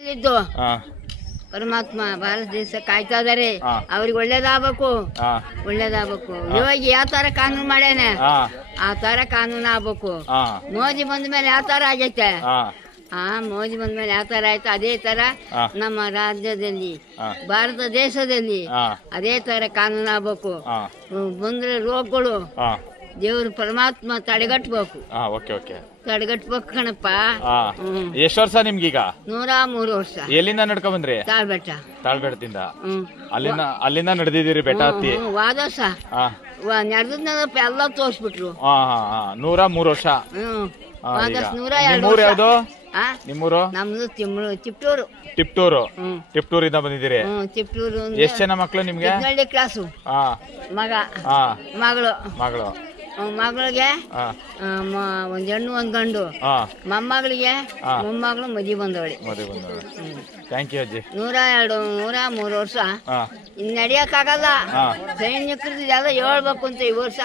ಇದ್ದು ಪರಮಾತ್ಮ ಭಾರತ ದೇಶ ಕಾಯ್ತಾ ಇದಾರೆ. ಅವ್ರಿಗೆ ಒಳ್ಳೇದಾಗಬೇಕು. ಇವಾಗ ಯಾವ ತರ ಕಾನೂನು ಮಾಡ್ಯಾನೆ ಆ ತರ ಕಾನೂನು ಆಗ್ಬೇಕು. ಮೋದಿ ಬಂದ ಮೇಲೆ ಯಾವ ತರ ಆಗೈತೆ ಮೋದಿ ಬಂದ ಮೇಲೆ ಯಾವ ತರ ಆಯ್ತು ಅದೇ ತರ ನಮ್ಮ ರಾಜ್ಯದಲ್ಲಿ ಭಾರತ ದೇಶದಲ್ಲಿ ಅದೇ ತರ ಕಾನೂನು ಆಗ್ಬೇಕು. ಬಂದ್ರೆ ರೋಗಗಳು ದೇವ್ರ ಪರಮಾತ್ಮ ತಡೆಗಟ್ಬೇಕು. ತಡೆಗಟ್ಬೇಕು ಕಣಪ್ಪ. ಎಷ್ಟು ವರ್ಷ ನಿಮ್ಗೀಗ? 103 ವರ್ಷ. ಎಲ್ಲಿಂದ ನಡ್ಕೊಂಡ್ ಬಂದ್ರಿ? ತಾಳ್ಬೆಟ್ಟದಿಂದ. ಅಲ್ಲಿಂದ ನಡೆದಿದ್ದೀರಿ ಬೆಟ್ಟ ಹತ್ತಿ? ವಾದಸ ನಡೆದಪ್ಪ ಎಲ್ಲ ತೋರ್ಸ್ಬಿಟ್ರು. 103 ವರ್ಷ. ನಿಮ್ಮೂರು ಯಾವ್ದು? ನಿಮ್ಮೂರು? ನಮ್ದು ಚಿಪ್ಟೂರು. ಟಿಪ್ಟೂರಿಂದ ಬಂದಿದ್ದೀರಿ? ಚಿಪ್ಟೂರು. ಎಷ್ಟ್ ಜನ ಮಕ್ಳು ನಿಮ್ಗೆ? ಕ್ಲಾಸು. ಮಗ ಮಗಳು ಮಗಳಿಗೆ ಒಂದ್ ಹೆಣ್ಣು ಒಂದ್ ಗಂಡು. ಮೊಮ್ಮಗಳಿಗೆ ಮೊಮ್ಮಗಳು ಮದಿ ಬಂದವಳಿ. ಥ್ಯಾಂಕ್ ಯು ಅಜ್ಜಿ. 103 ವರ್ಷ ಇನ್ ನಡಿಯಕ್ ಆಗಲ್ಲ. ಸೈನಿಕರದ್ದು ಎಲ್ಲ ಹೇಳ್ಬೇಕು ಅಂತ ಈ ವರ್ಷ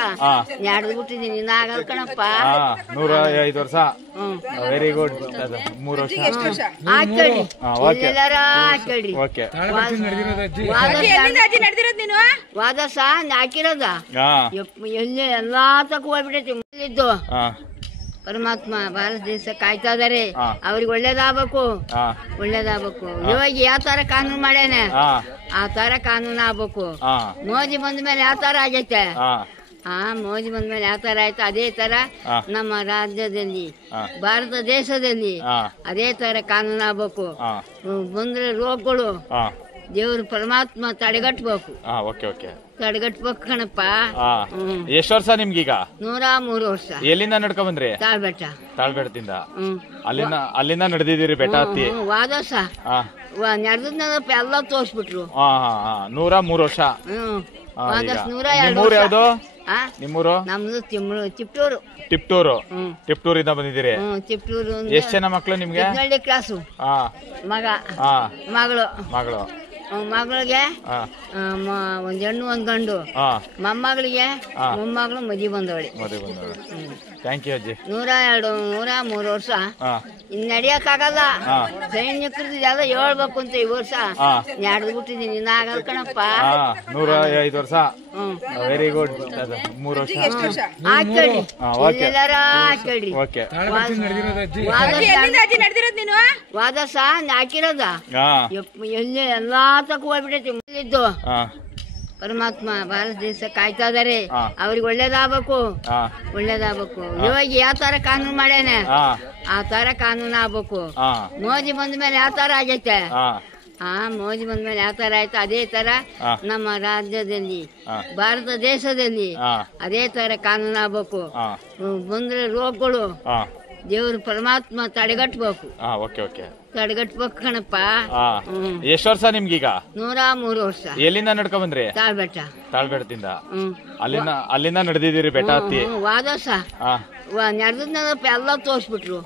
ನಡೆದು ಬಿಟ್ಟಿದೀನಿ. ಇನ್ನ ಆಗಲ್ಲ ಕಣಪ್ಪ. 105 ವರ್ಷ. Very good. 3 ವರ್ಷ ಹಾಕೇಳಿ. ಎಲ್ಲಾರ ಹಾಕೇಳಿ. ವಾದಸ ಹಾಕಿರೋದ ಎಲ್ಲಿ ಎಲ್ಲಾ ತಕ ಹೋಗ್ಬಿಟ್ಟೈತಿ. ಇದ್ದು ಪರಮಾತ್ಮ ಭಾರತ ದೇಶ ಕಾಯ್ತಾ ಇದಾರೆ. ಅವ್ರಿಗೆ ಒಳ್ಳೇದಾಗಬೇಕು. ಇವಾಗ ಯಾವ ತರ ಕಾನೂನು ಮಾಡ್ಯಾನೆ ಆ ತರ ಕಾನೂನು ಆಗ್ಬೇಕು. ಮೋದಿ ಬಂದ ಮೇಲೆ ಯಾವ ತರ ಆಗೈತೆ ಮೋದಿ ಬಂದ ಮೇಲೆ ಯಾವ ತರ ಆಯ್ತು ಅದೇ ತರ ನಮ್ಮ ರಾಜ್ಯದಲ್ಲಿ ಭಾರತ ದೇಶದಲ್ಲಿ ಅದೇ ತರ ಕಾನೂನು ಆಗ್ಬೇಕು. ಬಂದ್ರೆ ರೋಗಗಳು ದೇವ್ರ ಪರಮಾತ್ಮ ತಡೆಗಟ್ಬೇಕು. ತಡೆಗಟ್ಬೇಕು ಕಣಪ್ಪ. ಎಷ್ಟು ವರ್ಷ ನಿಮ್ಗೀಗ? 103 ವರ್ಷ. ಎಲ್ಲಿಂದ ನಡ್ಕೊಂಡ್ ಬಂದ್ರಿ? ತಾಳ್ಬೆಟ್ಟದಿಂದ. ಅಲ್ಲಿಂದ ನಡೆದಿದ್ದೀರಿ ಬೆಟ್ಟ ಹತ್ತಿ? ವಾದಸ ನಡೆದಪ್ಪ ಎಲ್ಲ ತೋರ್ಸ್ಬಿಟ್ರು. 103 ವರ್ಷ. ನಿಮ್ಮೂರು ಯಾವ್ದು? ನಿಮ್ಮೂರು? ನಮ್ದು ಚಿಪ್ಟೂರು. ಟಿಪ್ಟೂರಿಂದ ಬಂದಿದ್ದೀರಿ? ಚಿಪ್ಟೂರು. ಎಷ್ಟ್ ಜನ ಮಕ್ಳು ನಿಮ್ಗೆ? ಕ್ಲಾಸು. ಮಗ ಮಗಳು ಮಗಳಿಗೆ ಒಂದ್ ಹೆಣ್ಣು ಒಂದ್ ಗಂಡು. ಮೊಮ್ಮಗಳಿಗೆ ಮೊಮ್ಮಗಳು ಮದಿ ಬಂದವಳಿ. ಥ್ಯಾಂಕ್ ಯು ಅಜ್ಜಿ. 103 ವರ್ಷ ಇನ್ ನಡಿಯಕ್ ಆಗಲ್ಲ. ಸೈನಿಕರದ್ದು ಎಲ್ಲ ಹೇಳ್ಬೇಕು ಅಂತ ಈ ವರ್ಷ ನಡೆದು ಬಿಟ್ಟಿದೀನಿ. ಇನ್ನ ಆಗಲ್ಲ ಕಣಪ್ಪ. 105 ವರ್ಷ. Very good. 3 ವರ್ಷ ಹಾಕೇಳಿ. ಎಲ್ಲಾರ ಹಾಕೇಳಿ. ವಾದಸ ಹಾಕಿರೋದ ಎಲ್ಲಿ ಎಲ್ಲಾ ತಕ ಹೋಗ್ಬಿಟ್ಟೈತಿ. ಇದ್ದು ಪರಮಾತ್ಮ ಭಾರತ ದೇಶ ಕಾಯ್ತಾ ಇದಾರೆ. ಅವ್ರಿಗೆ ಒಳ್ಳೇದಾಗಬೇಕು. ಇವಾಗ ಯಾವ ತರ ಕಾನೂನು ಮಾಡ್ಯಾನೆ ಆ ತರ ಕಾನೂನು ಆಗ್ಬೇಕು. ಮೋದಿ ಬಂದ ಮೇಲೆ ಯಾವ ತರ ಆಗೈತೆ ಮೋದಿ ಬಂದ ಮೇಲೆ ಯಾವ ತರ ಆಯ್ತು ಅದೇ ತರ ನಮ್ಮ ರಾಜ್ಯದಲ್ಲಿ ಭಾರತ ದೇಶದಲ್ಲಿ ಅದೇ ತರ ಕಾನೂನು ಆಗ್ಬೇಕು. ಬಂದ್ರೆ ರೋಗಗಳು ದೇವ್ರ ಪರಮಾತ್ಮ ತಡೆಗಟ್ಬೇಕು. ತಡೆಗಟ್ಬೇಕು ಕಣಪ್ಪ. ಎಷ್ಟು ವರ್ಷ ನಿಮ್ಗೀಗ? 103 ವರ್ಷ. ಎಲ್ಲಿಂದ ನಡ್ಕೊಂಡ್ ಬಂದ್ರಿ? ತಾಳ್ಬೆಟ್ಟದಿಂದ. ಅಲ್ಲಿಂದ ನಡೆದಿದ್ದೀರಿ ಬೆಟ್ಟ ಹತ್ತಿ? ವಾದಸ ನಡೆದಪ್ಪ ಎಲ್ಲ ತೋರ್ಸ್ಬಿಟ್ರು.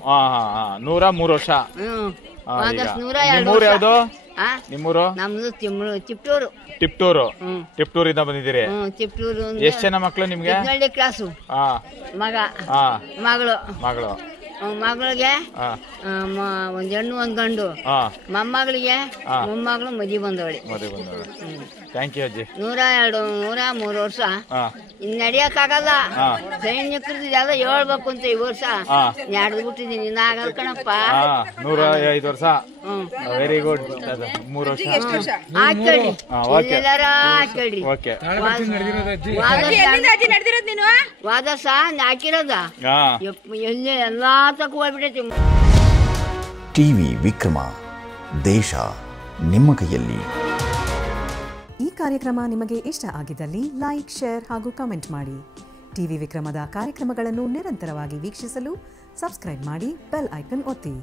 103 ವರ್ಷ. ನಿಮ್ಮೂರು ಯಾವ್ದು? ನಿಮ್ಮೂರು? ನಮ್ದು ಚಿಪ್ಟೂರು. ಟಿಪ್ಟೂರಿಂದ ಬಂದಿದ್ದೀರಿ? ಚಿಪ್ಟೂರು. ಎಷ್ಟ್ ಜನ ಮಕ್ಳು ನಿಮ್ಗೆ? ಕ್ಲಾಸು. ಮಗ ಮಗಳು ಮಗಳಿಗೆ ಒಂದ್ ಹೆಣ್ಣು ಒಂದ್ ಗಂಡು. ಮೊಮ್ಮಗಳಿಗೆ ಮೊಮ್ಮಗಳು ಮದಿ ಬಂದವಳಿ. ಥ್ಯಾಂಕ್ ಯು ಅಜ್ಜಿ. 103 ವರ್ಷ ಇನ್ ನಡಿಯಕ್ ಆಗಲ್ಲ. ಸೈನಿಕರದ್ದು ಎಲ್ಲ ಹೇಳ್ಬೇಕು ಅಂತ ಈ ವರ್ಷ ನಡೆದು ಬಿಟ್ಟಿದೀನಿ. ಇನ್ನ ಆಗಲ್ಲ ಕಣಪ್ಪ. 105 ವರ್ಷ. Very good. 3 ವರ್ಷ ಹಾಕೇಳಿ. ಎಲ್ಲಾರ ಹಾಕೇಳಿ. ವಾದಸ ಹಾಕಿರೋದ ಎಲ್ಲಿ ಎಲ್ಲಾ ತಕ ಹೋಗ್ಬಿಟ್ಟೈತಿ. ಟಿವಿ ವಿಕ್ರಮ, ದೇಶ ನಿಮ್ಮ ಕೈಯಲ್ಲಿ. ಈ ಕಾರ್ಯಕ್ರಮ ನಿಮಗೆ ಇಷ್ಟ ಆಗಿದ್ದಲ್ಲಿ ಲೈಕ್, ಶೇರ್ ಹಾಗೂ ಕಮೆಂಟ್ ಮಾಡಿ. ಟಿವಿ ವಿಕ್ರಮದ ಕಾರ್ಯಕ್ರಮಗಳನ್ನು ನಿರಂತರವಾಗಿ ವೀಕ್ಷಿಸಲು ಸಬ್ಸ್ಕ್ರೈಬ್ ಮಾಡಿ, ಬೆಲ್ ಐಕನ್ ಒತ್ತಿ.